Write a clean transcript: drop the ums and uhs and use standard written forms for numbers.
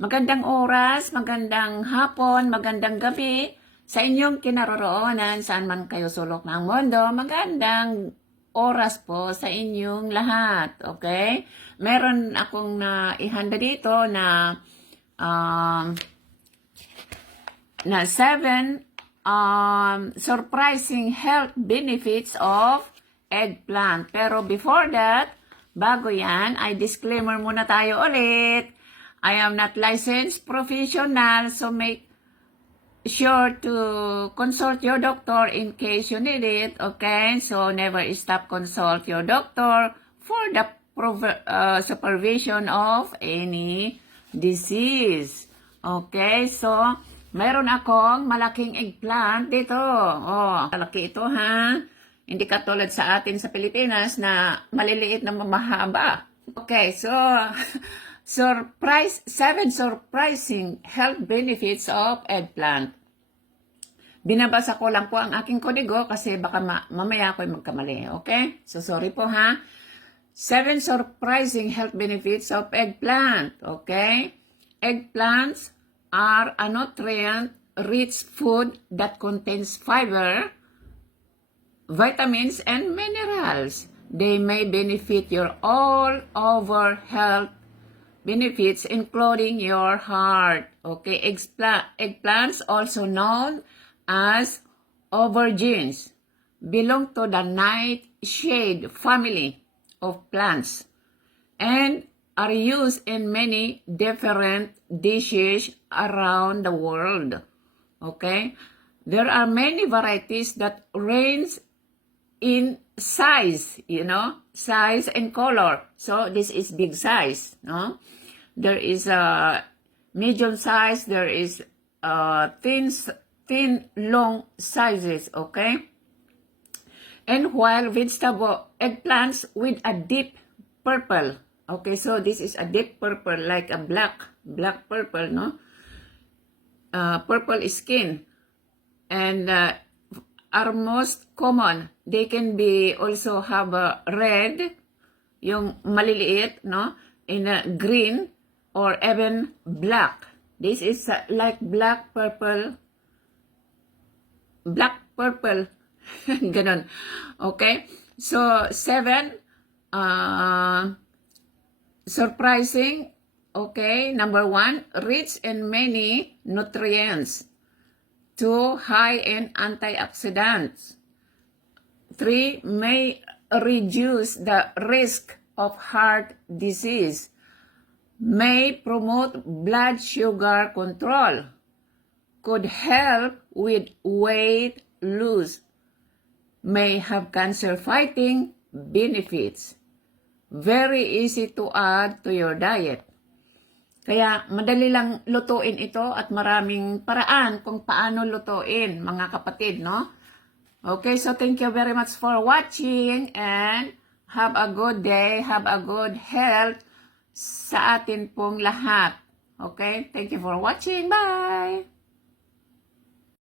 Magandang oras, magandang hapon, magandang gabi sa inyong kinaroroonan saan man kayo sulok ng mundo. Magandang oras po sa inyong lahat, okay? Meron akong ihanda dito na 7 surprising health benefits of eggplant. Pero before that, bago yan, ay disclaimer muna tayo ulit. I am not licensed professional, so make sure to consult your doctor in case you need it, okay? So never stop consult your doctor for the supervision of any disease. Okay, so mayroon akong malaking eggplant dito. Oh, malaki ito ha. Hindi katulad sa atin sa Pilipinas na maliliit na mahaba. Okay, so 7 surprising health benefits of eggplant. Binabasa ko lang po ang aking kodigo kasi baka mamaya ako'y magkamali. Okay? So sorry po ha. 7 surprising health benefits of eggplant. Okay? Eggplants are a nutrient-rich food that contains fiber, vitamins, and minerals. They may benefit your all-over health benefits including your heart. Okay, eggplants, also known as aubergines, belong to the nightshade family of plants and are used in many different dishes around the world. Okay, there are many varieties that range in size, size and color. So this is big size, no? There is a medium size, there is thin, long sizes, okay? And while vegetable eggplants with a deep purple, okay, so this is a deep purple, like a black purple, no? Purple skin, and are most common. They can be also have a red, yung maliliit, no? In a green or even black. This is like black purple, ganon. Okay? So 7 surprising. Okay, number 1, rich in many nutrients. 2, high in antioxidants. 3, may reduce the risk of heart disease. May promote blood sugar control. Could help with weight loss. May have cancer-fighting benefits. Very easy to add to your diet. Kaya madali lang lutuin ito at maraming paraan kung paano lutuin, mga kapatid, no? Okay, so thank you very much for watching and have a good day, have a good health sa atin pong lahat. Okay, thank you for watching. Bye!